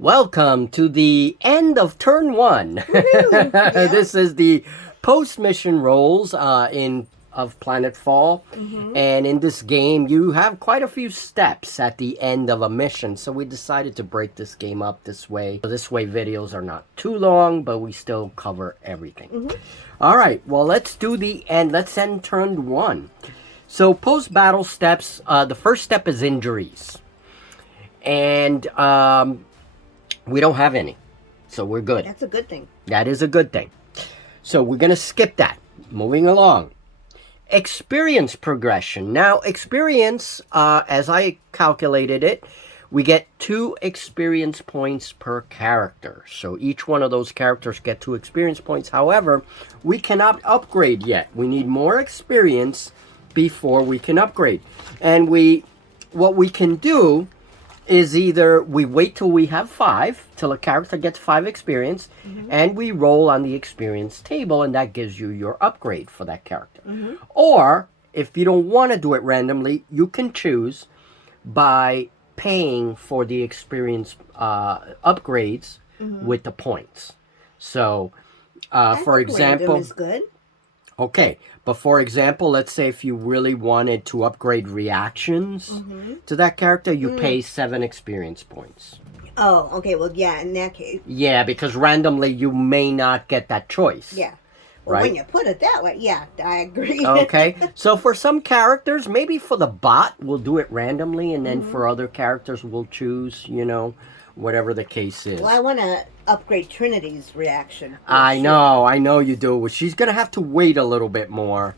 Welcome to the end of turn 1. Yeah. This is the post-mission rolls of PlanetFall. And in this game, you have quite a few steps at the end of a mission. So we decided to break this game up this way. So this way videos are not too long, but we still cover everything. All right, well, let's do the end. Let's end turn 1. So post-battle steps, the first step is injuries. And we don't have any, so we're good. That's a good thing. That is a good thing. So we're going to skip that. Moving along. Experience progression. Now, experience, as I calculated it, we get 2 experience points per character. So each one of those characters get 2 experience points. However, we cannot upgrade yet. We need more experience before we can upgrade. And what we can do is either we wait till we have 5, till a character gets 5 experience, and we roll on the experience table, and that gives you your upgrade for that character. Or, if you don't want to do it randomly, you can choose by paying for the experience upgrades with the points. So, for example... Random is good. Okay, but for example, let's say if you really wanted to upgrade reactions to that character, you pay 7 experience points. Oh, okay. Well, yeah, in that case. Yeah, because randomly you may not get that choice. Yeah. Well, right? when you put it that way, yeah, I agree. Okay, so for some characters, maybe for the bot, we'll do it randomly, and then for other characters, we'll choose, whatever the case is. Well, I want to upgrade Trinity's reaction. I know you do. She's going to have to wait a little bit more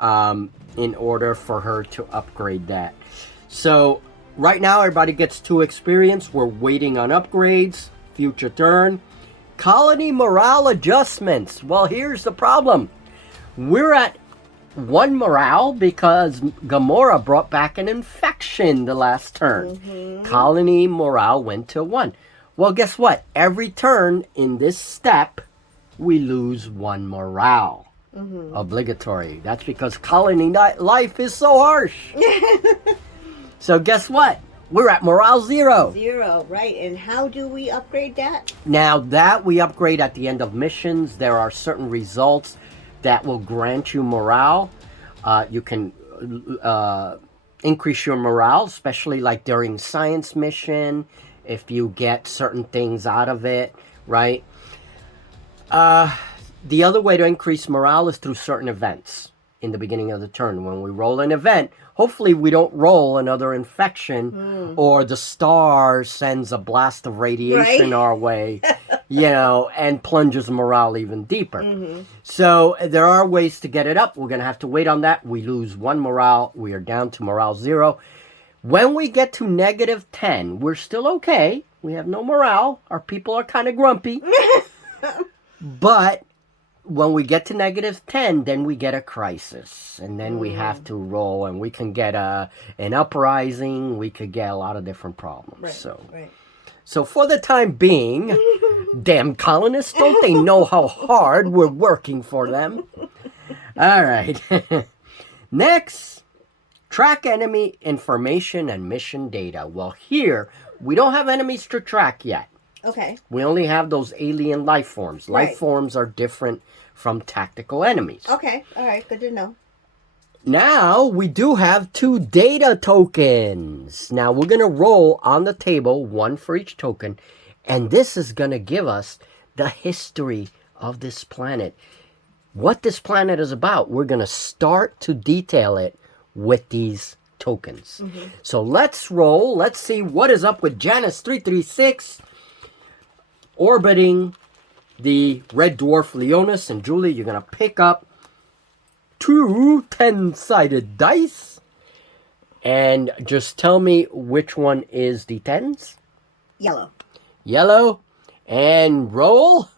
in order for her to upgrade that. So, right now, everybody gets 2 experience. We're waiting on upgrades. Future turn. Colony morale adjustments. Well, here's the problem. We're at 1 morale because Gamora brought back an infection the last turn. Colony morale went to 1. Well, guess what? Every turn in this step, we lose 1 morale. Obligatory. That's because colony life is so harsh. So guess what? We're at morale 0. 0, right. And how do we upgrade that? Now that we upgrade at the end of missions, there are certain results that will grant you morale. You can increase your morale, especially like during science mission, if you get certain things out of it, right? The other way to increase morale is through certain events in the beginning of the turn. When we roll an event, hopefully we don't roll another infection or the star sends a blast of radiation our way, and plunges morale even deeper. So there are ways to get it up. We're going to have to wait on that. We lose 1 morale. We are down to morale 0. When we get to -10, we're still okay. We have no morale. Our people are kind of grumpy. But when we get to -10, then we get a crisis. And then we have to roll, and we can get an uprising. We could get a lot of different problems. So for the time being, damn colonists, don't they know how hard we're working for them? All right. Next, track enemy information and mission data. Well, here, we don't have enemies to track yet. Okay. We only have those alien life forms. Life forms are different from tactical enemies. Okay. All right. Good to know. Now, we do have 2 data tokens. Now, we're going to roll on the table, 1 for each token. And this is going to give us the history of this planet. What this planet is about, we're going to start to detail it with these tokens. So let's roll. Let's see what is up with Janus 336 orbiting the red dwarf Leonis. And Julie, you're going to pick up 2 10-sided dice. And just tell me which one is the 10s. Yellow. Yellow. And roll.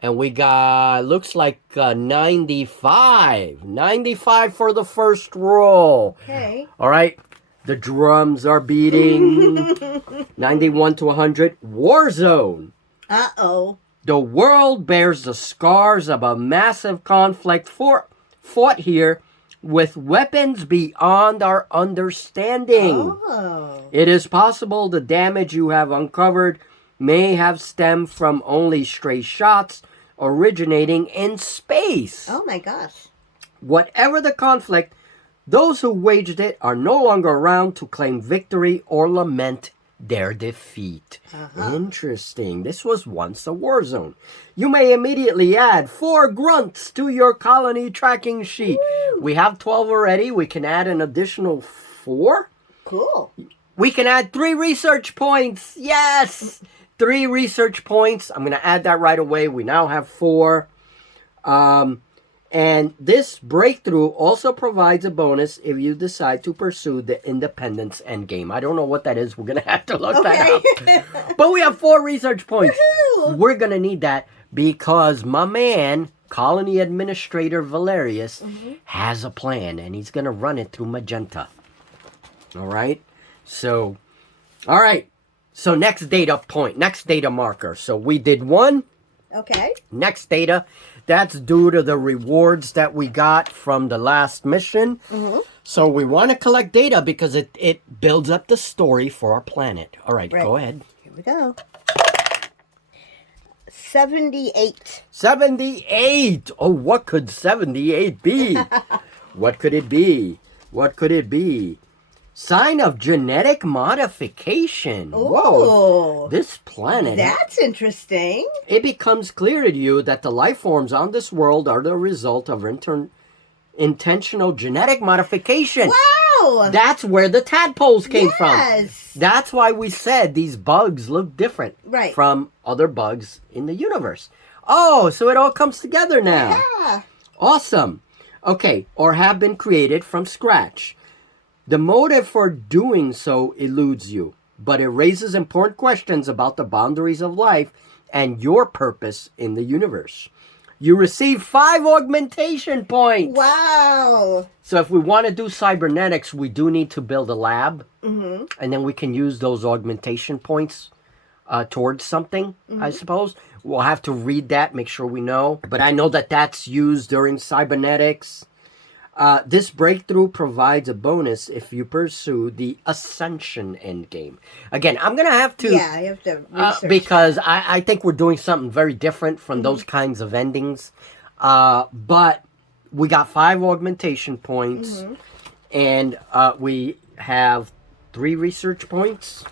And we got, looks like 95. 95 for the first roll. Okay. All right. The drums are beating. 91 to 100. Warzone. Uh-oh. The world bears the scars of a massive conflict fought here with weapons beyond our understanding. Oh. It is possible the damage you have uncovered may have stemmed from only stray shots originating in space. Oh my gosh. Whatever the conflict, those who waged it are no longer around to claim victory or lament their defeat. Interesting. This was once a war zone. You may immediately add 4 grunts to your colony tracking sheet. Woo. We have 12 already. We can add an additional 4. Cool. We can add 3 research points. Yes! 3 research points. I'm going to add that right away. We now have 4. And this breakthrough also provides a bonus if you decide to pursue the independence endgame. I don't know what that is. We're going to have to look that up. But we have 4 research points. Woohoo! We're going to need that because my man, Colony Administrator Valerius, has a plan. And he's going to run it through Magenta. All right? So, all right. So next data point, next data marker. So we did 1. Okay. Next data. That's due to the rewards that we got from the last mission. So we want to collect data because it builds up the story for our planet. All right, go ahead. Here we go. 78. 78! Oh, what could 78 be? What could it be? What could it be? Sign of genetic modification. Whoa. Ooh. This planet. That's interesting. It becomes clear to you that the life forms on this world are the result of intentional genetic modification. Wow. That's where the tadpoles came from. Yes. That's why we said these bugs look different from other bugs in the universe. Oh, so it all comes together now. Yeah. Awesome. Okay, or have been created from scratch. The motive for doing so eludes you, but it raises important questions about the boundaries of life and your purpose in the universe. You receive 5 augmentation points. Wow. So if we want to do cybernetics, we do need to build a lab, and then we can use those augmentation points towards something, I suppose. We'll have to read that, make sure we know. But I know that that's used during cybernetics. This breakthrough provides a bonus if you pursue the Ascension endgame. Again, I'm going to have to... Yeah, you have to research. Because I think we're doing something very different from those kinds of endings. But we got 5 augmentation points. And we have 3 research points.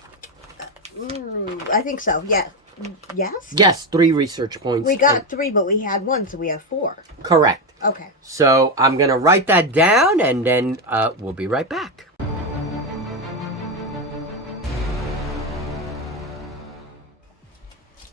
I think so, yeah. Yes? Yes, 3 research points. We got 3, but we had 1, so we have 4. Correct. Okay. So I'm going to write that down, and then we'll be right back.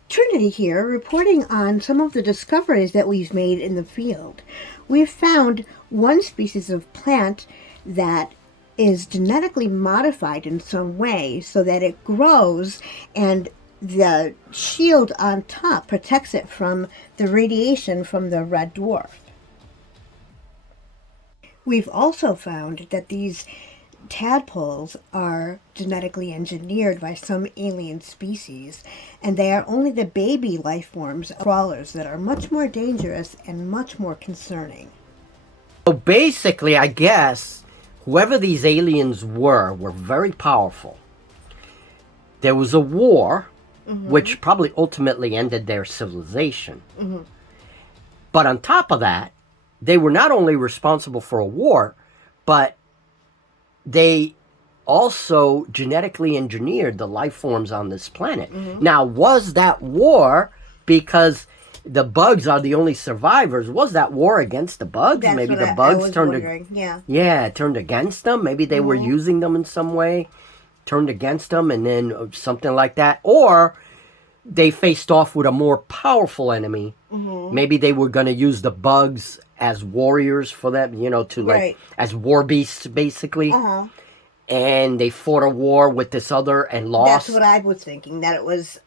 Trinity here, reporting on some of the discoveries that we've made in the field. We've found one species of plant that is genetically modified in some way so that it grows and the shield on top protects it from the radiation from the red dwarf. We've also found that these tadpoles are genetically engineered by some alien species, and they are only the baby life forms, crawlers, that are much more dangerous and much more concerning. So basically, I guess, whoever these aliens were very powerful. There was a war, which probably ultimately ended their civilization. But on top of that, they were not only responsible for a war, but they also genetically engineered the life forms on this planet. Now, was that war because the bugs are the only survivors? Was that war against the bugs? That's Maybe what the I bugs was turned wondering. turned against them. Maybe they were using them in some way, turned against them, and then something like that. Or they faced off with a more powerful enemy. Maybe they were going to use the bugs as warriors for them, to as war beasts, basically. And they fought a war with this other and lost. That's what I was thinking, that it was,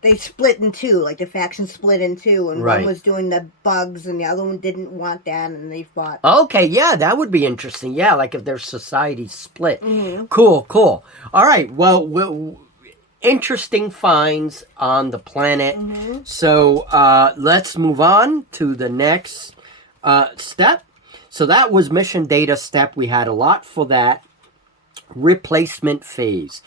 they split in two, like the faction split in two, and one was doing the bugs and the other one didn't want that, and they fought. Okay, yeah, that would be interesting. Yeah, like if their society split. Cool. All right, well, interesting finds on the planet. So let's move on to the next step. So that was mission data step. We had a lot for that. Replacement phase.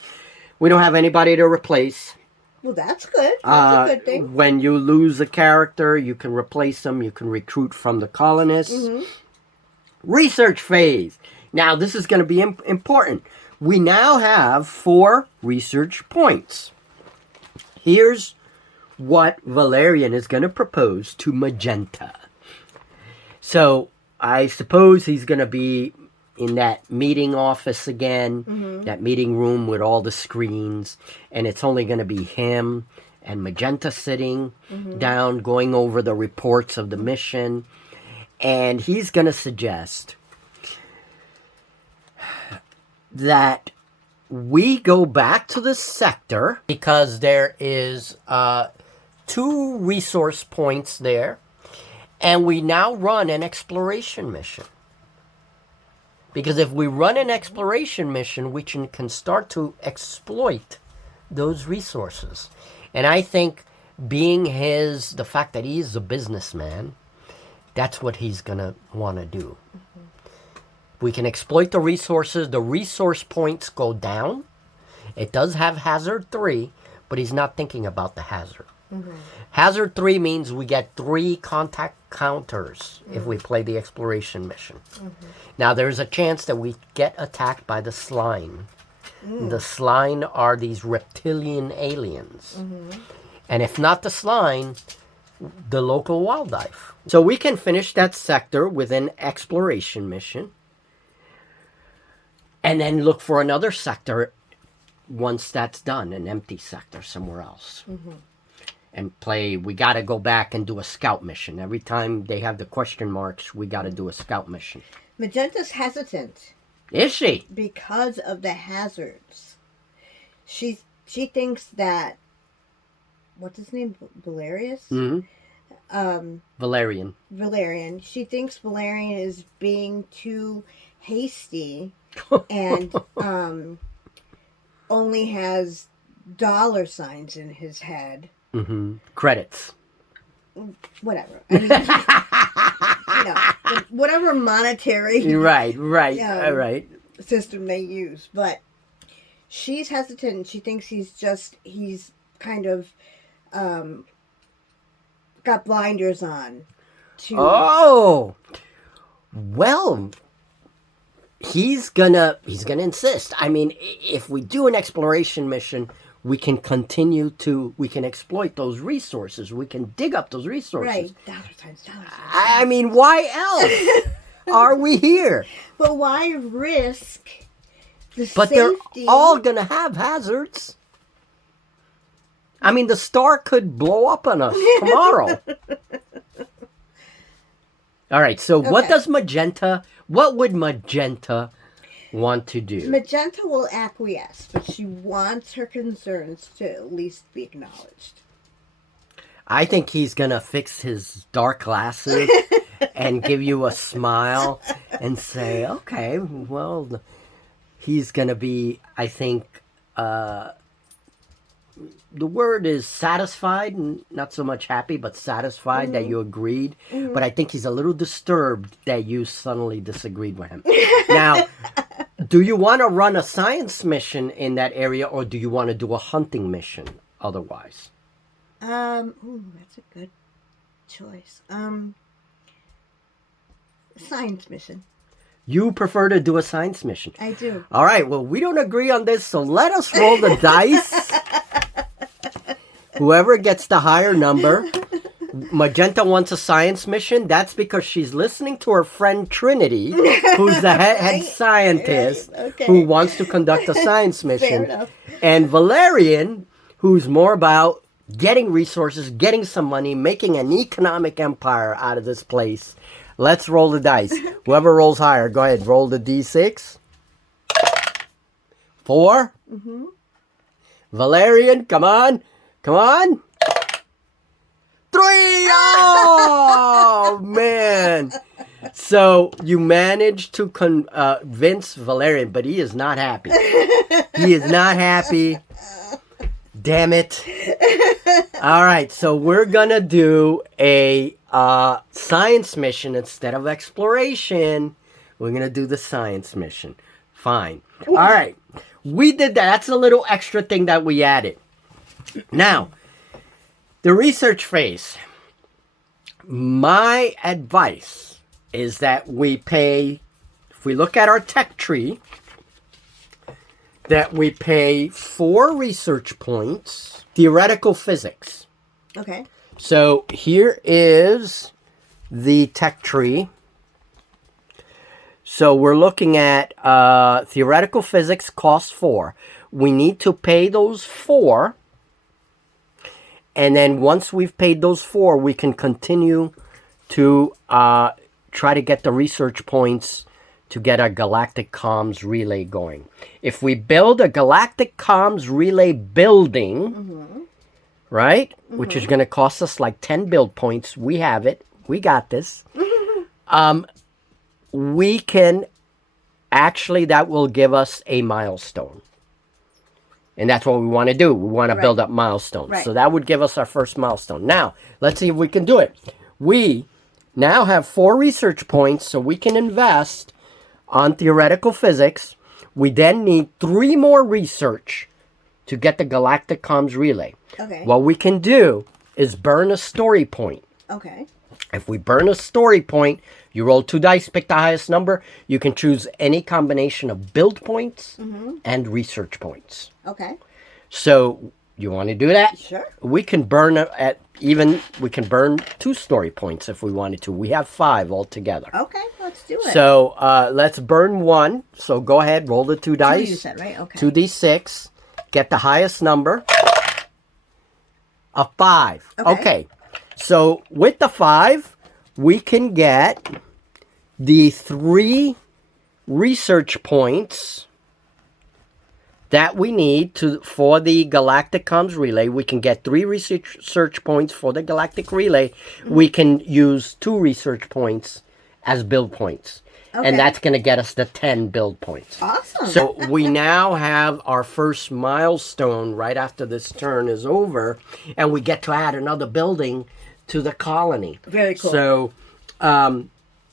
We don't have anybody to replace. Well, that's good. That's a good thing. When you lose a character, you can replace them. You can recruit from the colonists. Research phase. Now, this is going to be important. We now have 4 research points. Here's what Valerian is going to propose to Magenta. So, I suppose he's going to be in that meeting office again, that meeting room with all the screens, and it's only going to be him and Magenta sitting down, going over the reports of the mission, and he's going to suggest that we go back to the sector because there is 2 resource points there, and we now run an exploration mission. Because if we run an exploration mission, we can start to exploit those resources. And I think being the fact that he's a businessman, that's what he's going to want to do. We can exploit the resources. The resource points go down. It does have hazard 3, but he's not thinking about the hazard. Hazard 3 means we get 3 contact counters if we play the exploration mission. Now, there's a chance that we get attacked by the slime. The slime are these reptilian aliens. And if not the slime, the local wildlife. So we can finish that sector with an exploration mission. And then look for another sector once that's done, an empty sector somewhere else. And play, we got to go back and do a scout mission. Every time they have the question marks, we got to do a scout mission. Magenta's hesitant. Is she? Because of the hazards. She thinks that, what's his name? Valerius? Valerian. Valerian. She thinks Valerian is being too hasty and only has $signs in his head. Credits. Whatever. I mean, whatever monetary right. system they use. But she's hesitant. She thinks he's kind of got blinders on. Oh, well, he's gonna insist. I mean, if we do an exploration mission, we can exploit those resources. We can dig up those resources. Right. $. I mean, why else are we here? But why risk the But safety? they're all going to have hazards. I mean, the star could blow up on us tomorrow. All right, so what would Magenta want to do? Magenta will acquiesce, but she wants her concerns to at least be acknowledged. I think he's going to fix his dark glasses and give you a smile and say, okay, well, he's going to be, I think, the word is satisfied, and not so much happy, but satisfied that you agreed. But I think he's a little disturbed that you suddenly disagreed with him. Now, do you want to run a science mission in that area, or do you want to do a hunting mission otherwise? That's a good choice. Science mission. You prefer to do a science mission. I do. All right, well, we don't agree on this, so let us roll the dice. Whoever gets the higher number. Magenta wants a science mission. That's because she's listening to her friend Trinity, who's the head scientist, who wants to conduct a science mission. Fair enough. And Valerian, who's more about getting resources, getting some money, making an economic empire out of this place. Let's roll the dice. Whoever rolls higher, go ahead. Roll the D6. 4. Valerian, come on. Come on. 3. Oh, man. So you managed to convince Valerian, but he is not happy. He is not happy. damn it. All right, so we're going to do a science mission instead of exploration. We're going to do the science mission. Fine. All right. We did that. That's a little extra thing that we added. Now, the research phase. My advice is that we pay, if we look at our tech tree, that we pay 4 research points, theoretical physics. Okay. So here is the tech tree. So we're looking at theoretical physics costs 4. We need to pay those 4. And then once we've paid those 4, we can continue to try to get the research points to get a galactic comms relay going. If we build a galactic comms relay building, right, which is going to cost us like 10 build points, we have it. We got this. We can actually, that will give us a milestone. And that's what we want to do. We want to build up milestones. Right. So that would give us our first milestone. Now, let's see if we can do it. We now have 4 research points, so we can invest on theoretical physics. We then need 3 more research to get the galactic comms relay. Okay. What we can do is burn a story point. Okay. If we burn a story point, you roll 2 dice, pick the highest number. You can choose any combination of build points and research points. Okay. So you want to do that? Sure. We can burn we can burn 2 story points if we wanted to. We have 5 altogether. Okay, let's do it. So let's burn 1. So go ahead, roll the 2 dice. 2 you said, right? Okay. 2d6. Get the highest number. A 5. Okay. So with the 5, we can get the 3 research points that we need for the galactic comms relay. We can get 3 research points for the galactic relay. We can use 2 research points as build points. Okay. And that's going to get us the 10 build points. Awesome. So we now have our first milestone right after this turn is over, and we get to add another building to the colony. Very cool. So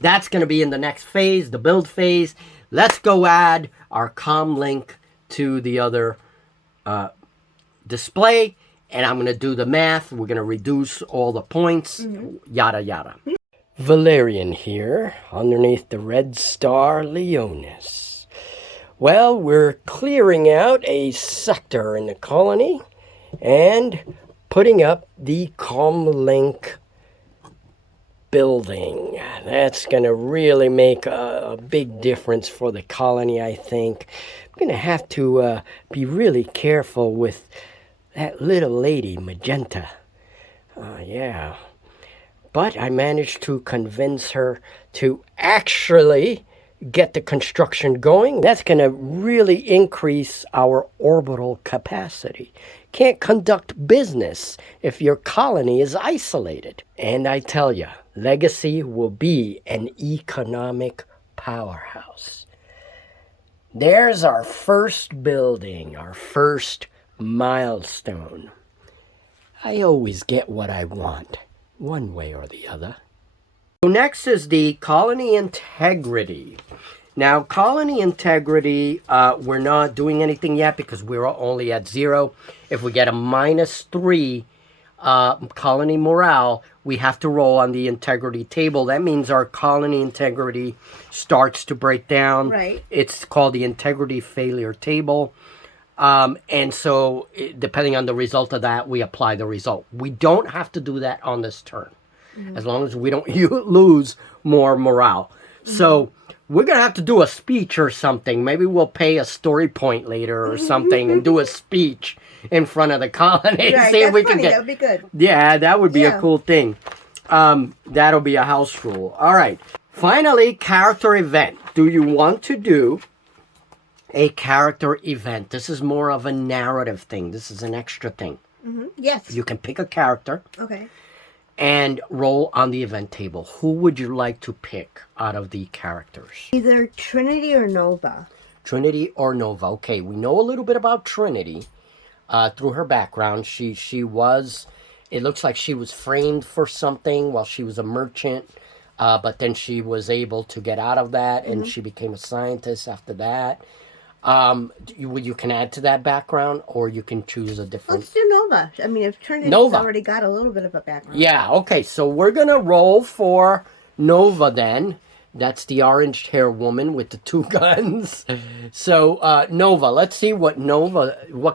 that's going to be in the next phase, the build phase. Let's go add our comm link to the other display, and I'm going to do the math. We're going to reduce all the points, yada, yada. Valerian here, underneath the red star Leonis. Well, we're clearing out a sector in the colony and putting up the comlink building. That's going to really make a big difference for the colony, I think. I'm going to have to be really careful with that little lady, Magenta. Yeah. But I managed to convince her to actually get the construction going. That's going to really increase our orbital capacity. Can't conduct business if your colony is isolated. And I tell you, Legacy will be an economic powerhouse. There's our first building, our first milestone. I always get what I want, one way or the other. So next is the colony integrity. Now, colony integrity, we're not doing anything yet because we're only at 0. If we get a -3 colony morale, we have to roll on the integrity table. That means our colony integrity starts to break down. Right. It's called the integrity failure table. And so, depending on the result of that, we apply the result. We don't have to do that on this turn, as long as we don't lose more morale. So, we're going to have to do a speech or something. Maybe we'll pay a story point later or something and do a speech in front of the colony. Right, See if we funny. can get. That would be good. Yeah, that would be a cool thing. That'll be a house rule. All right. Finally, character event. Do you want to do a character event? This is more of a narrative thing. This is an extra thing. Yes. You can pick a character Okay. and roll on the event table. Who would you like to pick out of the characters? Either Trinity or Nova. Trinity or Nova. Okay, we know a little bit about Trinity. through her background. She was, it looks like she was framed for something while she was a merchant, but then she was able to get out of that, and she became a scientist after that. You can add to that background, or you can choose a different. Let's do Nova. I mean, if Trinity's Nova. already got a little bit of a background. Yeah, okay, so we're going to roll for Nova then. That's the orange hair woman with the 2 guns. So, Nova, let's see what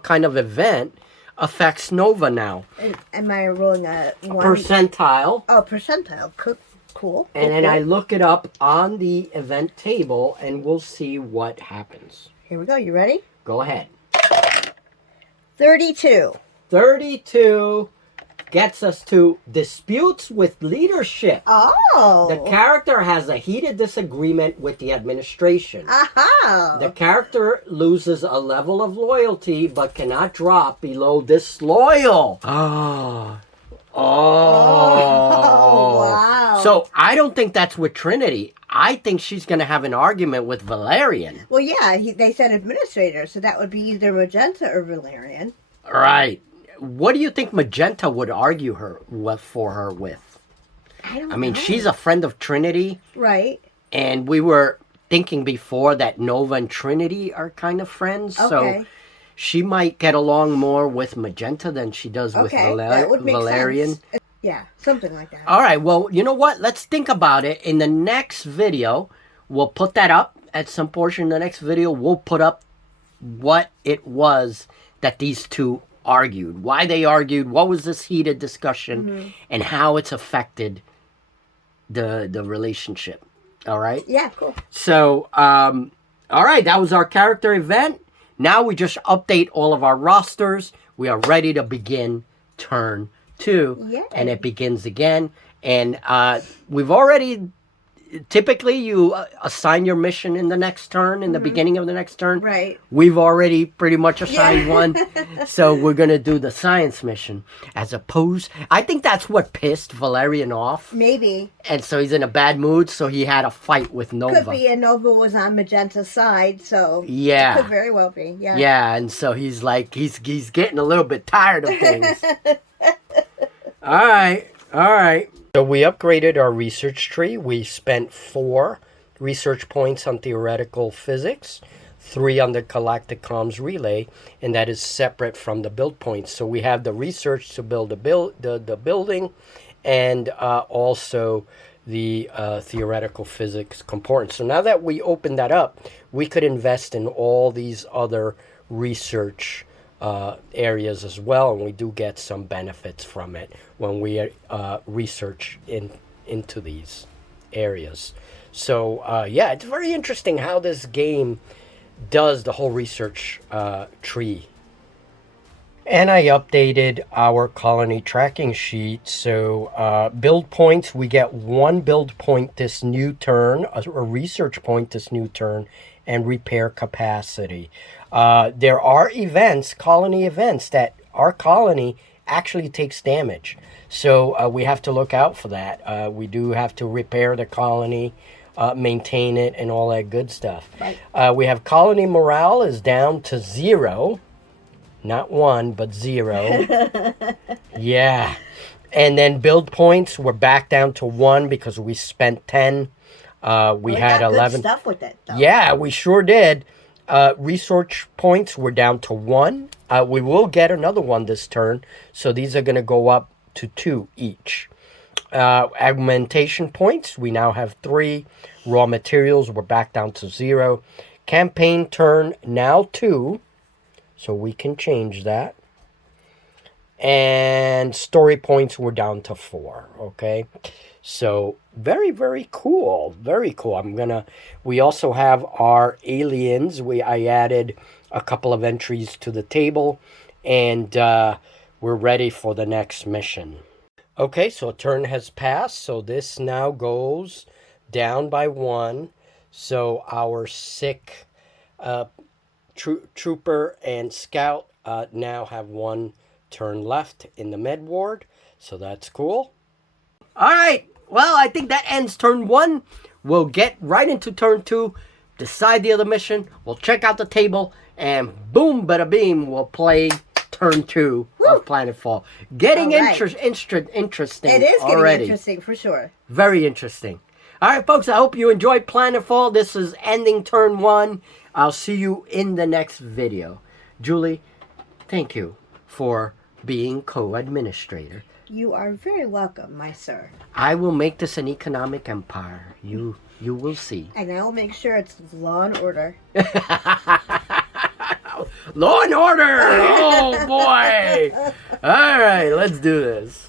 kind of event affects Nova now. Am I rolling a 1? Percentile. Oh, percentile. Cool. And then I look it up on the event table, and we'll see what happens. Here we go. You ready? Go ahead. 32. 32 gets us to disputes with leadership. Oh. The character has a heated disagreement with the administration. Aha. The character loses a level of loyalty but cannot drop below disloyal. Oh, wow. So I don't think that's with Trinity. I think she's going to have an argument with Valerian. Well, yeah, they said administrator, so that would be either Magenta or Valerian. Right. What do you think Magenta would argue for her with? I mean, know. she's a friend of Trinity. Right. And we were thinking before that Nova and Trinity are kind of friends. Okay. So she might get along more with Magenta than she does with that would make Valerian. sense. Yeah, something like that. All right, well, you know what? Let's think about it. In the next video, we'll put that up. At some portion in the next video, we'll put up what it was that these two argued. Why they argued, what was this heated discussion, and how it's affected the relationship. All right? Yeah, cool. So, all right, that was our character event. Now we just update all of our rosters. We are ready to begin turn 2. Yay. And it begins again. And we've already, typically you assign your mission in the next turn, in the beginning of the next turn. Right. We've already pretty much assigned one. So we're going to do the science mission as opposed, I think that's what pissed Valerian off. Maybe. And so he's in a bad mood, so he had a fight with Nova. Could be, and Nova was on Magenta's side, so yeah, it could very well be. Yeah. Yeah, and so he's like, he's getting a little bit tired of things. All right. So we upgraded our research tree. We spent 4 research points on theoretical physics, 3 on the galactic comms relay, and that is separate from the build points. So we have the research to build the building, and also the theoretical physics component. So now that we open that up, we could invest in all these other research areas as well, and we do get some benefits from it when we research into these areas. So yeah, it's very interesting how this game does the whole research tree. And I updated our colony tracking sheet. So build points, we get 1 build point this new turn, a research point this new turn, and repair capacity. There are events, colony events, that our colony actually takes damage. So we have to look out for that. We do have to repair the colony, maintain it, and all that good stuff. Right. We have colony morale is down to 0. Not 1, but 0. Yeah. And then build points, we're back down to 1 because we spent 10. We had 11. Good stuff with it, though. Yeah, we sure did. Research points, we're down to 1. We will get another one this turn, so these are going to go up to 2 each. Augmentation points, we now have 3. Raw materials, we're back down to 0. Campaign turn, now 2. So we can change that. And story points, we're down to 4. Okay. So very, very cool. Very cool. We also have our aliens. I added a couple of entries to the table, and we're ready for the next mission. Okay, so a turn has passed. So this now goes down by 1. So our sick trooper and scout now have 1 turn left in the med ward, so that's cool. All right, well, I think that ends turn 1. We'll get right into turn 2, decide the other mission, we'll check out the table, and boom, bada beam, we'll play turn 2 of PlanetFall. Getting All right. interesting It is getting already. interesting for sure. Very interesting. All right, folks, I hope you enjoyed PlanetFall. This is ending turn 1. I'll see you in the next video. Julie, thank you for being co-administrator. You are very welcome, my sir. I will make this an economic empire. You will see. And I will make sure it's law and order. Law and order! Oh, boy! All right, let's do this.